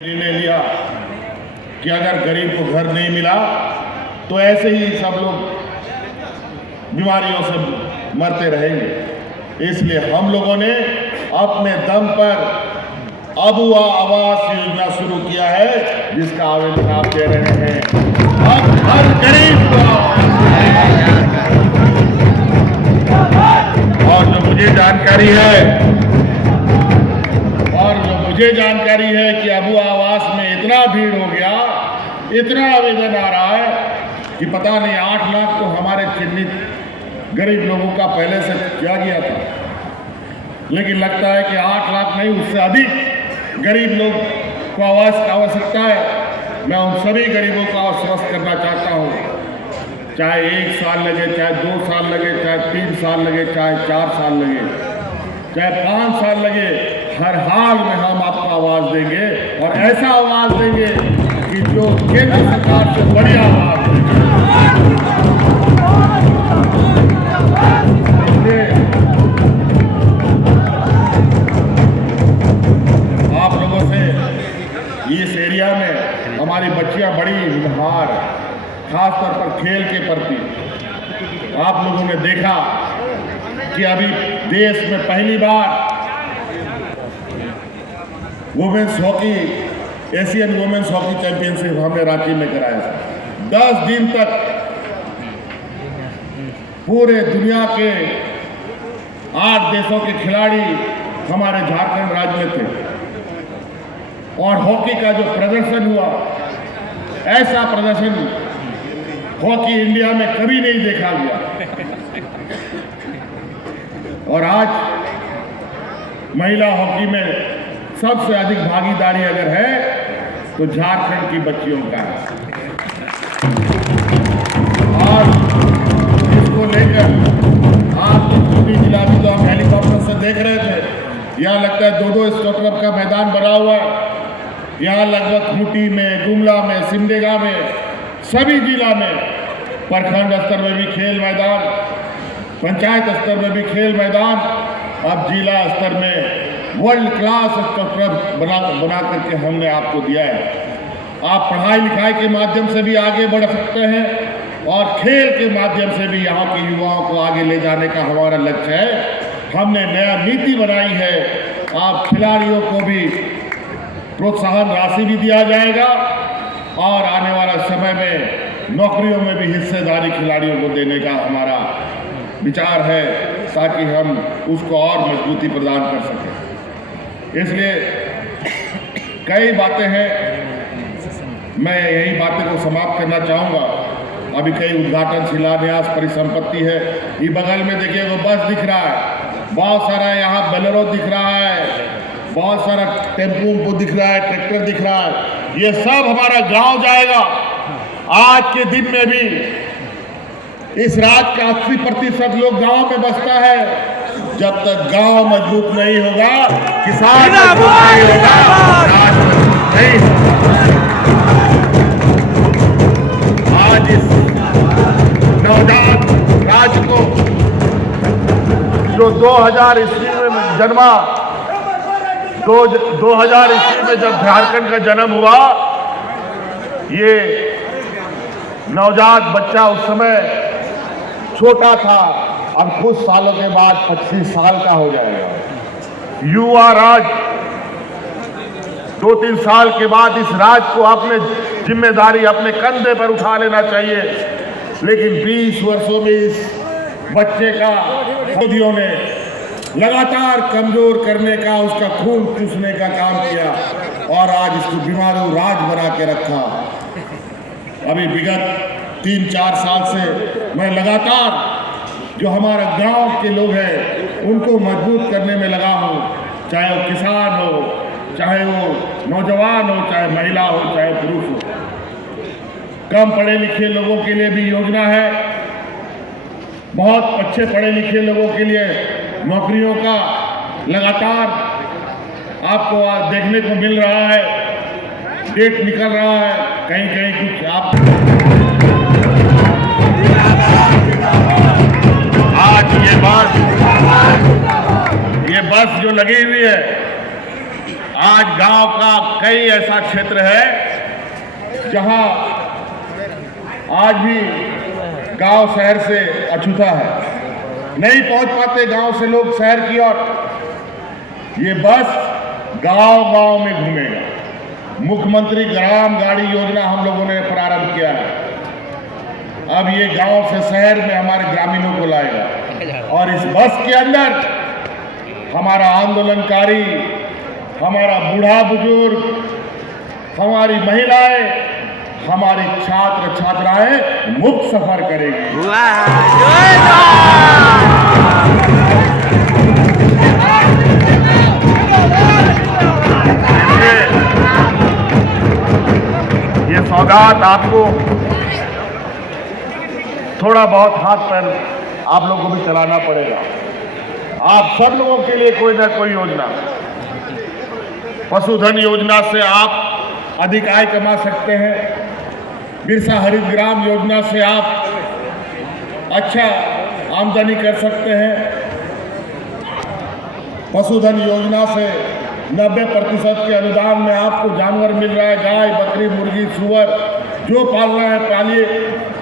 निर्णय लिया कि अगर गरीब को घर नहीं मिला तो ऐसे ही सब लोग बीमारियों से मरते रहेंगे। इसलिए हम लोगों ने अपने दम पर अबुआ आवास योजना शुरू किया है, जिसका आवेदन आप दे रहे हैं। अब हर गरीब को और जो मुझे जानकारी है कि अबुआ आवास में इतना भीड़ हो गया, इतना आवेदन आ रहा है कि पता नहीं 8 लाख तो हमारे चिन्हित गरीब लोगों का पहले से किया गया था, लेकिन लगता है कि 8 लाख नहीं, उससे अधिक गरीब लोग को आवास की आवश्यकता है। मैं उन सभी गरीबों को आश्वस्त करना चाहता हूँ, चाहे 1 साल लगे, चाहे 2 साल लगे, चाहे 3 साल लगे, चाहे 4 साल लगे, चाहे 5 साल लगे, हर हाल में हम आपको आवाज देंगे और ऐसा आवाज देंगे कि जो केंद्र सरकार से बड़ी आवाज देंगे। आप लोगों से इस एरिया में हमारी बच्चियां बड़ी होनहार, खासतौर पर खेल के प्रति। आप लोगों ने देखा कि अभी देश में पहली बार women's hockey, Asian women's hockey championship हमने रांची में कराया था। 10 दिन तक पूरे दुनिया के 8 देशों के खिलाड़ी हमारे झारखंड राज्य में थे और हॉकी का जो प्रदर्शन हुआ, ऐसा प्रदर्शन हॉकी इंडिया में कभी नहीं देखा गया। और आज महिला हॉकी में सबसे अधिक भागीदारी अगर है तो झारखंड की बच्चियों का है। और इसको लेकर आप खूबी जिला भी तो हम हेलीकॉप्टर से देख रहे थे। यहाँ लगता है 2-2 स्पोर्ट्स क्लब का मैदान बना हुआ है। यहाँ लगभग खूंटी में, गुमला में, सिमडेगा में, सभी जिला में, प्रखंड स्तर में भी खेल मैदान, पंचायत स्तर में भी खेल मैदान, अब जिला स्तर में वर्ल्ड क्लास स्ट्रक्चर बना करके हमने आपको दिया है। आप पढ़ाई लिखाई के माध्यम से भी आगे बढ़ सकते हैं और खेल के माध्यम से भी यहाँ के युवाओं को आगे ले जाने का हमारा लक्ष्य है। हमने नया नीति बनाई है। आप खिलाड़ियों को भी प्रोत्साहन राशि भी दिया जाएगा और आने वाला समय में नौकरियों में भी हिस्सेदारी खिलाड़ियों को देने का हमारा विचार है, ताकि हम उसको और मजबूती प्रदान कर सकें। इसलिए कई बातें हैं, मैं यही बातें को समाप्त करना चाहूँगा। अभी कई उद्घाटन, शिलान्यास, परिसंपत्ति है। ये बगल में देखिए वो बस दिख रहा है, बहुत सारा यहाँ बोलेरो दिख रहा है, बहुत सारा टेम्पो दिख रहा है, ट्रैक्टर दिख रहा है। ये सब हमारा गांव जाएगा। आज के दिन में भी इस राज्य का 80% लोग गांव में बसता है। जब तक गांव मजबूत नहीं होगा, किसान मजबूत नहीं होगा, राज मजबूत नहीं होगा। आज इस नवजात राज्य को जो 2000 ईस्वी में जन्मा, 2000 ईस्वी में जब झारखंड का जन्म हुआ, ये नवजात बच्चा उस समय छोटा था, अब कुछ सालों के बाद 25 साल का हो जाएगा। युवा राज्य 2-3 साल के बाद इस राज्य को अपने जिम्मेदारी अपने कंधे पर उठा लेना चाहिए। लेकिन 20 वर्षों में इस बच्चे का मोदियों ने लगातार कमजोर करने का, उसका खून चूसने का काम किया और आज इसको बीमारू राज बना के रखा। अभी विगत 3-4 साल से मैं लगातार जो हमारा गांव के लोग हैं उनको मजबूत करने में लगा हूँ, चाहे वो किसान हो, चाहे वो नौजवान हो, चाहे महिला हो, चाहे पुरुष हो। कम पढ़े लिखे लोगों के लिए भी योजना है, बहुत अच्छे पढ़े लिखे लोगों के लिए नौकरियों का लगातार आपको देखने को मिल रहा है, डेट निकल रहा है। कहीं कहीं कुछ आप आज ये बस जो लगी हुई है, आज गांव का कई ऐसा क्षेत्र है जहां आज भी गांव शहर से अछूता है, नहीं पहुंच पाते गांव से लोग शहर की ओर। ये बस गांव-गांव में घूमेगा। मुख्यमंत्री ग्राम गाड़ी योजना हम लोगों ने प्रारंभ किया है। अब ये गांव से शहर में हमारे ग्रामीणों को लाएगा और इस बस के अंदर हमारा आंदोलनकारी, हमारा बूढ़ा बुजुर्ग, हमारी महिलाएं, हमारी छात्र छात्राएं मुफ्त सफर करेंगी। ये सौगात आपको थोड़ा बहुत हाथ पैर आप लोगों को भी चलाना पड़ेगा। आप सब लोगों के लिए कोई ना कोई योजना, पशुधन योजना से आप अधिक आय कमा सकते हैं। बिरसा हरित ग्राम योजना से आप अच्छा आमदनी कर सकते हैं। पशुधन योजना से 90% के अनुदान में आपको जानवर मिल रहा है। गाय, बकरी, मुर्गी, सुअर जो पालना है पालिए।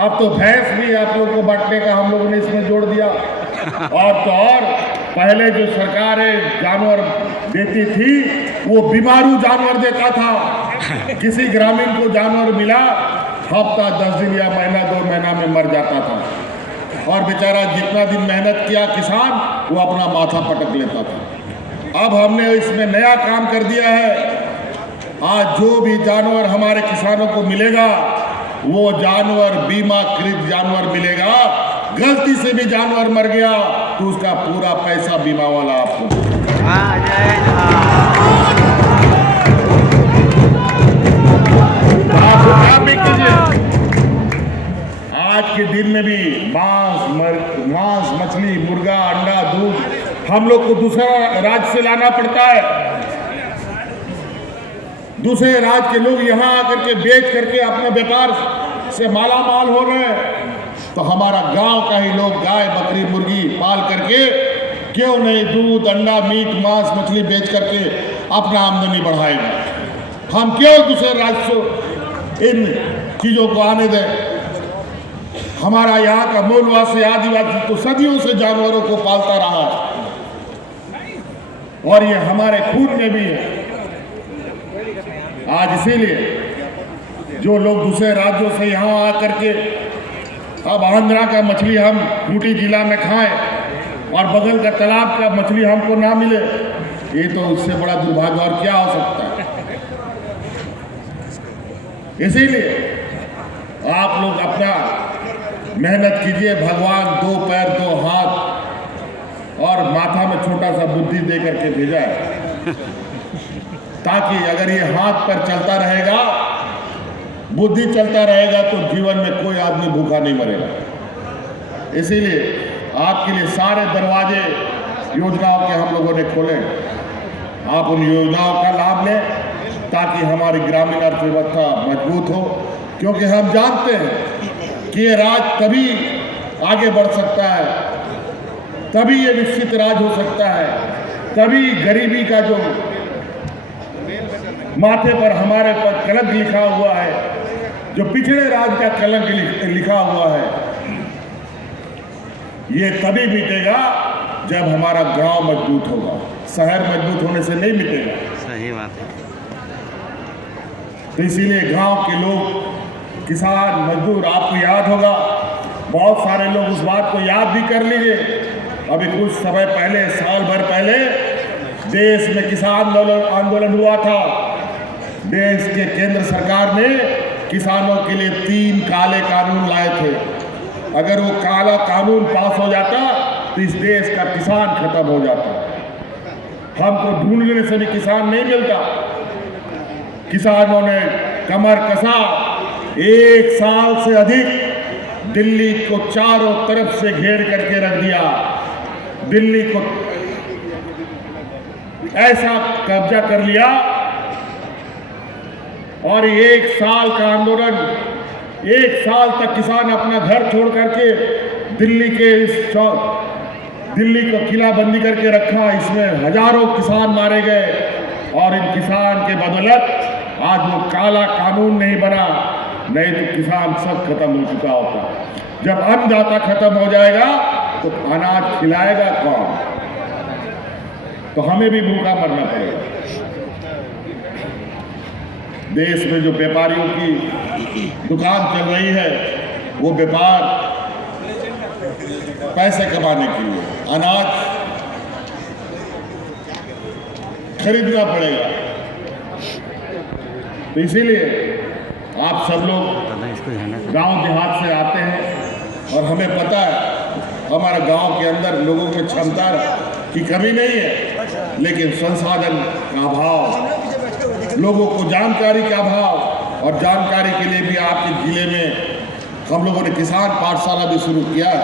अब तो भैंस भी आप लोग को बांटने का हम लोगों ने इसमें जोड़ दिया। और तो और पहले जो सरकारें जानवर देती थी वो बीमारू जानवर देता था। किसी ग्रामीण को जानवर मिला, हफ्ता 10 दिन या महीना 2 महीना में मर जाता था और बेचारा जितना दिन मेहनत किया किसान वो अपना माथा पटक लेता था। अब हमने इसमें नया काम कर दिया है। आज जो भी जानवर हमारे किसानों को मिलेगा वो जानवर बीमाकृत जानवर मिलेगा। गलती से भी जानवर मर गया तो उसका पूरा पैसा बीमा वाला आपको। आप काम भी कीजिए। आज के दिन में भी मांस, मछली, मुर्गा, अंडा, दूध हम लोग को दूसरा राज्य से लाना पड़ता है। दूसरे राज्य के लोग यहाँ आकर के बेच करके अपने व्यापार से माला माल हो रहे हैं। तो हमारा गांव का ही लोग गाय, बकरी, मुर्गी पाल करके क्यों नहीं दूध, अंडा, मीट, मांस, मछली बेच करके अपना आमदनी बढ़ाएगा। हम क्यों दूसरे राज्य से इन चीज़ों को आने दें। हमारा यहाँ का मूलवासी आदिवासी तो सदियों से जानवरों को पालता रहा है और ये हमारे खून में भी है। आज इसीलिए जो लोग दूसरे राज्यों से यहाँ आकर के अब आंध्रा का मछली हम खूंटी जिला में खाएं और बगल का तालाब का मछली हमको ना मिले, ये तो उससे बड़ा दुर्भाग्य और क्या हो सकता है। इसीलिए आप लोग अपना मेहनत कीजिए। भगवान 2 पैर 2 हाथ और माथा में छोटा सा बुद्धि दे करके भेजा है ताकि अगर ये हाथ पर चलता रहेगा, बुद्धि चलता रहेगा तो जीवन में कोई आदमी भूखा नहीं मरेगा। इसीलिए आपके लिए सारे दरवाजे योजनाओं के हम लोगों ने खोले। आप उन योजनाओं का लाभ लें ताकि हमारी ग्रामीण अर्थव्यवस्था मजबूत हो, क्योंकि हम जानते हैं कि ये राज्य तभी आगे बढ़ सकता है, तभी ये विकसित राज्य हो सकता है, तभी गरीबी का जो माथे पर हमारे पर कलंक लिखा हुआ है, जो पिछड़े राज्य का कलंक लिखा हुआ है, ये तभी मिटेगा जब हमारा गांव मजबूत होगा। शहर मजबूत होने से नहीं मिटेगा। सही बात है। तो इसीलिए गांव के लोग, किसान, मजदूर, आपको याद होगा, बहुत सारे लोग उस बात को याद भी कर लीजिए। अभी कुछ समय पहले, साल भर पहले देश में किसान आंदोलन हुआ था। देश के केंद्र सरकार ने किसानों के लिए 3 काले कानून लाए थे। अगर वो काला कानून पास हो जाता तो इस देश का किसान खत्म हो जाता। हमको ढूंढने से भी किसान नहीं मिलता। किसानों ने कमर कसा। 1 साल से अधिक दिल्ली को चारों तरफ से घेर करके रख दिया। दिल्ली को ऐसा कब्जा कर लिया और 1 साल का आंदोलन, 1 साल तक किसान अपना घर छोड़ करके दिल्ली को किलाबंदी करके रखा। इसमें हजारों किसान मारे गए, और इन किसान के बदौलत आज वो काला कानून नहीं बना, नहीं तो किसान सब खत्म हो चुका होता। जब अन्नदाता खत्म हो जाएगा तो अनाज खिलाएगा कौन? तो हमें भी भूखा मरना पड़ेगा। देश में जो व्यापारियों की दुकान चल रही है, वो व्यापार पैसे कमाने के लिए अनाज खरीदना पड़ेगा। तो इसीलिए आप सब लोग गांव देहात से आते हैं और हमें पता है हमारे गांव के अंदर लोगों में क्षमता की कमी नहीं है, लेकिन संसाधन का अभाव, लोगों को जानकारी का अभाव। और जानकारी के लिए भी आपके जिले में हम लोगों ने किसान पाठशाला भी शुरू किया है।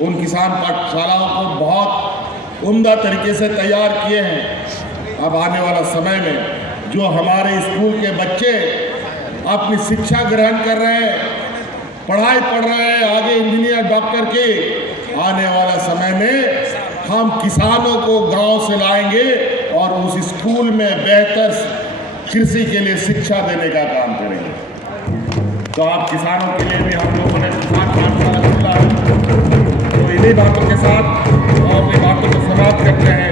उन किसान पाठशालाओं को बहुत उम्दा तरीके से तैयार किए हैं। अब आने वाला समय में जो हमारे स्कूल के बच्चे अपनी शिक्षा ग्रहण कर रहे हैं, पढ़ाई पढ़ रहे हैं आगे इंजीनियर डॉक्टर की, आने वाला समय में हम किसानों को गांव से लाएंगे और उस स्कूल में बेहतर कृषि के लिए शिक्षा देने का काम करेंगे। तो आप किसानों के लिए भी हम लोगों ने किसान पाठशाला खोला है। तो इन्हीं बातों के साथ और अपनी बातों को समाप्त करते हैं।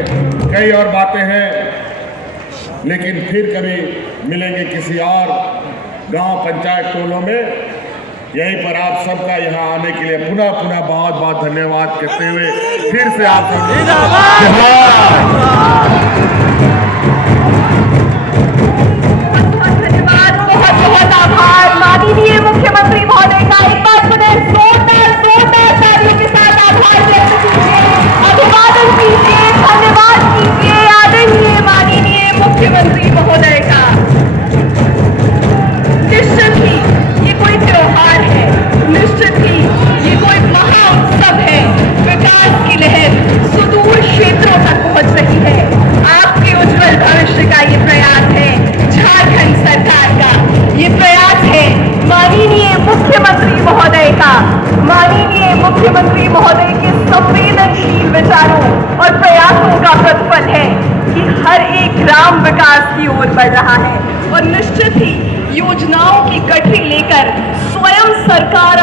कई और बातें हैं, लेकिन फिर कभी मिलेंगे किसी और गांव पंचायत टोलों में। यहीं पर आप सबका यहाँ आने के लिए पुनः पुनः बहुत बहुत धन्यवाद कहते हुए फिर से आप बहुत आभार माननीय मुख्यमंत्री महोदय का। एक बार पुनः जोरदार तालियों के साथ आभार व्यक्त कीजिए, अभिवादन कीजिए, धन्यवाद कीजिए आदरणीय माननीय मुख्यमंत्री महोदय का। निश्चित ही ये कोई त्योहार है, निश्चित ही ये कोई महाउत्सव है। विकास की लहर सुदूर क्षेत्रों तक पहुंच रही है। आपके उज्जवल भविष्य का ये प्रयास है, झारखंड सरकार का ये प्रयास है, माननीय मुख्यमंत्री महोदय का। माननीय मुख्यमंत्री महोदय के संवेदनशील विचारों और प्रयासों का प्रतिफल है कि हर एक ग्राम विकास की ओर बढ़ रहा है और निश्चित ही योजनाओं की गठरी लेकर स्वयं सरकार